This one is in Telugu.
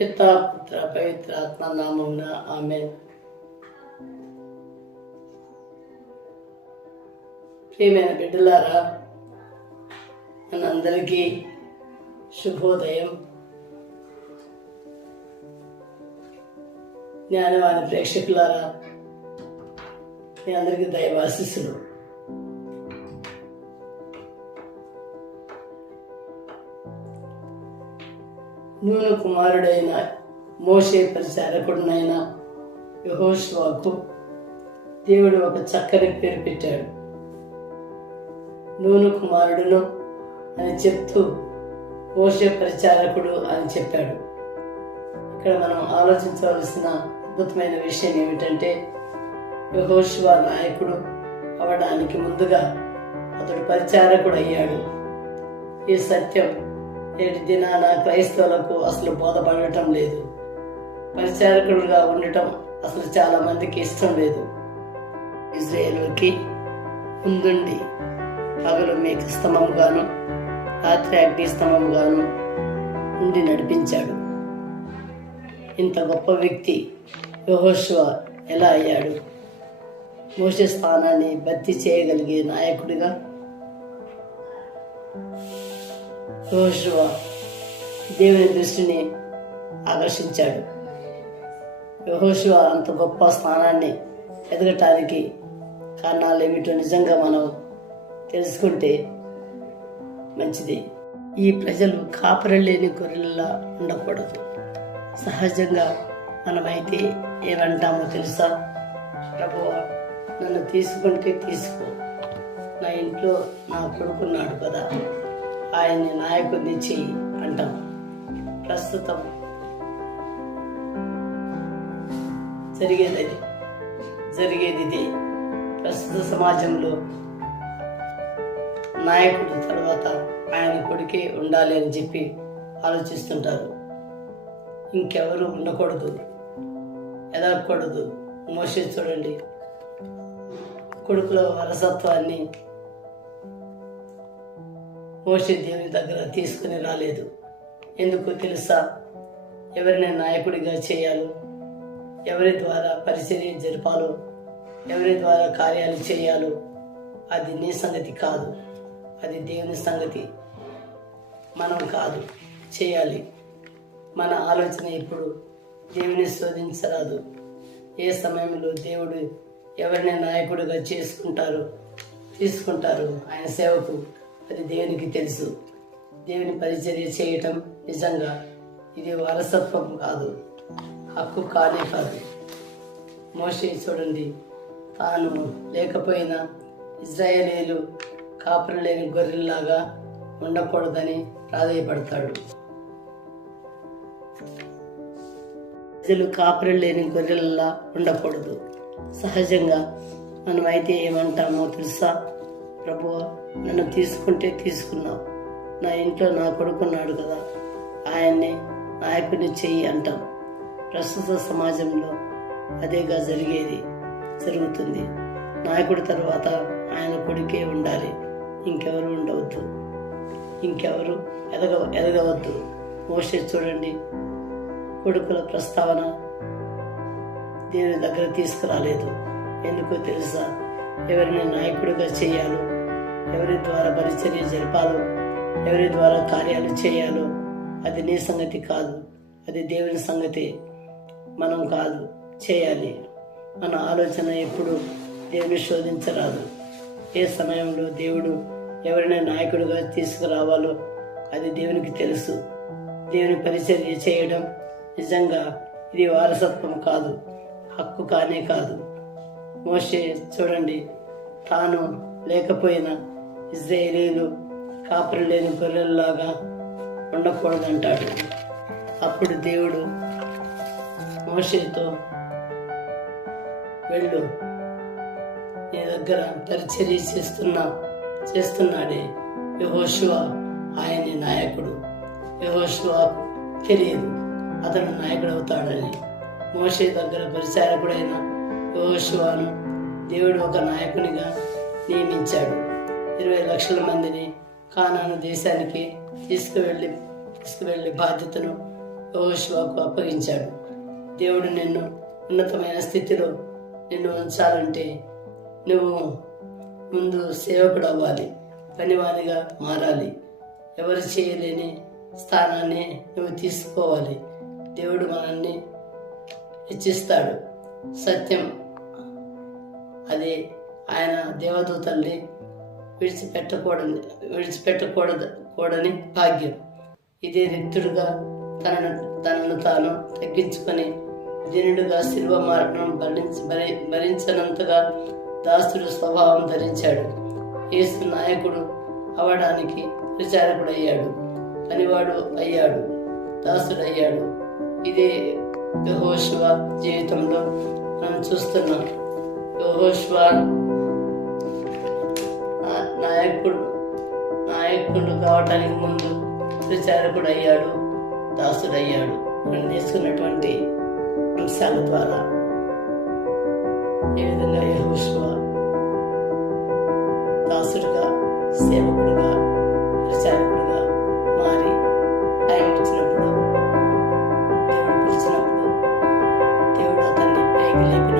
పితా పుత్ర పవిత్ర ఆత్మ నామమున ఆమేన్. ప్రియమైన బిడ్డలారా, మనందరికీ శుభోదయం. జ్ఞానవాణి ప్రేక్షకులారా, మీ అందరికీ దైవాశీస్సులు. నూను కుమారుడైన మోషే పరిచారకుడినైన యెహోషువకు దేవుడు ఒక చక్కని పేరు పెట్టాడు. నూను కుమారుడును అని చెప్తూ మోషే పరిచారకుడు అని చెప్పాడు. ఇక్కడ మనం ఆలోచించవలసిన అద్భుతమైన విషయం ఏమిటంటే, యెహోషువ నాయకుడు అవడానికి ముందుగా అతడు పరిచారకుడు అయ్యాడు. ఈ సత్యం నేటి దినాన క్రైస్తవులకు అసలు బోధపడటం లేదు. పరిచారకుడుగా ఉండటం అసలు చాలా మందికి ఇష్టం లేదు. ఇజ్రాయేలుకి ముందుండి పగలు మేక స్తంభముగాను రాత్రి అగ్ని స్తంభముగాను ఉండి నడిపించాడు. ఇంత గొప్ప వ్యక్తి యెహోషువ ఎలా అయ్యాడు? మోషే స్థానాన్ని భర్తీ చేయగలిగే నాయకుడిగా యెహోషువ దేవుని దృష్టిని ఆకర్షించాడు. యెహోషువ అంత గొప్ప స్థానాన్ని ఎదగటానికి కారణాలు ఏమిటో నిజంగా మనం తెలుసుకుంటే మంచిది. ఈ ప్రజలు కాపరి లేని గొర్రెలలా ఉండకూడదు. సహజంగా మనమైతే ఏమంటామో తెలుసా? ప్రభువా, నన్ను తీసుకుంటే తీసుకో, నా ఇంట్లో నా కొడుకున్నాడు కదా, ఆయన్ని నాయకుడిని చెయ్యి అంటాం. ప్రస్తుతం జరిగేది ఇదే. ప్రస్తుత సమాజంలో నాయకుడు తర్వాత ఆయన కొడుకే ఉండాలి అని చెప్పి ఆలోచిస్తుంటారు. ఇంకెవరు ఉండకూడదు, ఎదగకూడదు. మోషే చూడండి, కొడుకుల వారసత్వాన్ని మోషే దేవుని దగ్గర తీసుకుని రాలేదు. ఎందుకు తెలుసా? ఎవరిని నాయకుడిగా చేయాలో, ఎవరి ద్వారా పరిచర్య జరపాలో, ఎవరి ద్వారా కార్యాలు చేయాలో అది నీ సంగతి కాదు, అది దేవుని సంగతి. మనం కాదు చేయాలి. మన ఆలోచన ఇప్పుడు దేవుని శోధించరాదు. ఏ సమయంలో దేవుడు ఎవరిని నాయకుడిగా తీసుకుంటారు ఆయన సేవకు, అది దేవునికి తెలుసు. దేవుని పరిచర్య చేయటం నిజంగా ఇది వారసత్వం కాదు, హక్కు కానే కాదు. మోషే చూడండి, తాను లేకపోయినా ఇజ్రాయేలీలు కాపరి లేని గొర్రెల్లాగా ఉండకూడదని ప్రాధేయపడతాడు. ప్రజలు కాపరి లేని గొర్రెలలా ఉండకూడదు. సహజంగా మనమైతే ఏమంటామో తెలుసా? ప్రభువా, నన్ను తీసుకుంటే తీసుకున్నావు, నా ఇంట్లో నా కొడుకున్నాడు కదా, ఆయన్ని నాయకుడిని చెయ్యి అంటాం. ప్రస్తుత సమాజంలో అదేగా జరుగుతుంది. నాయకుడి తర్వాత ఆయన కొడుకే ఉండాలి, ఇంకెవరు ఉండవద్దు, ఇంకెవరు ఎదగవద్దు. మోషే చూడండి, కొడుకుల ప్రస్తావన దేవుని దగ్గర తీసుకురాలేదు. ఎందుకో తెలుసా? ఎవరిని నాయకుడిగా చేయాలో, ఎవరి ద్వారా పరిచర్య జరపాలో, ఎవరి ద్వారా కార్యాలు చేయాలో అది నీ సంగతి కాదు, అది దేవుని సంగతి. మనం కాదు చేయాలి. మన ఆలోచన ఎప్పుడు దేవుని శోధించరాదు. ఏ సమయంలో దేవుడు ఎవరిని నాయకుడిగా తీసుకురావాలో అది దేవునికి తెలుసు. దేవుని పరిచర్య చేయడం నిజంగా ఇది వారసత్వం కాదు, హక్కు కానే కాదు. మోషే చూడండి, తాను లేకపోయినా ఇజ్రాయేలీలు కాపరి లేని గొర్రెల్లాగా ఉండకూడదంటాడు. అప్పుడు దేవుడు మోషేతో, వెళ్ళు, నీ దగ్గర పరిచర్య చేస్తున్నాడే యెహోషువ, ఆయన్ని నాయకుడు. యెహోషువకు తెలియదు అతడు నాయకుడు అవుతాడని. మోషే దగ్గర పరిచారకుడైన యెహోషువను దేవుడు ఒక నాయకునిగా నియమించాడు. 20 లక్షల మందిని కానాను దేశానికి తీసుకువెళ్ళే బాధ్యతను యెహోషువకు అప్పగించాడు. దేవుడు నిన్ను ఉన్నతమైన స్థితిలో నిన్ను ఉంచాలంటే నువ్వు ముందు సేవకుడు అవ్వాలి, పనివానిగా మారాలి. ఎవరు చేయలేని స్థానాన్ని నువ్వు తీసుకోవాలి. దేవుడు మనల్ని హెచ్చిస్తాడు. సత్యం అది ఆయన దేవదూతల్ని విడిచిపెట్టకూడని భాగ్యం. ఇదే రిక్తుడుగా తనను తాను తగ్గించుకొని దీనుడుగా శిలువ మరణం భరించనంతగా దాసుడు స్వభావం ధరించాడు. యేసు నాయకుడు అవడానికి ప్రచారకుడు అయ్యాడు, పనివాడు అయ్యాడు, దాసుడు అయ్యాడు. ఇదే యెహోషువ జీవితంలో మనం చూస్తున్నాం. యెహోషువ నాయకుడు కావటానికి ముందు ప్రచారకుడు అయ్యాడు, దాసుడు అయ్యాడు. మనం నేర్చుకున్నటువంటి అంశాల ద్వారా ఏ విధంగా యెహోషువ దాసుడుగా, సేవకుడుగా, ప్రచారకుడుగా మారి టైం ఇచ్చినప్పుడు, దేవుడు పిలిచినప్పుడు దేవుడు అతన్ని పైకి లేపిన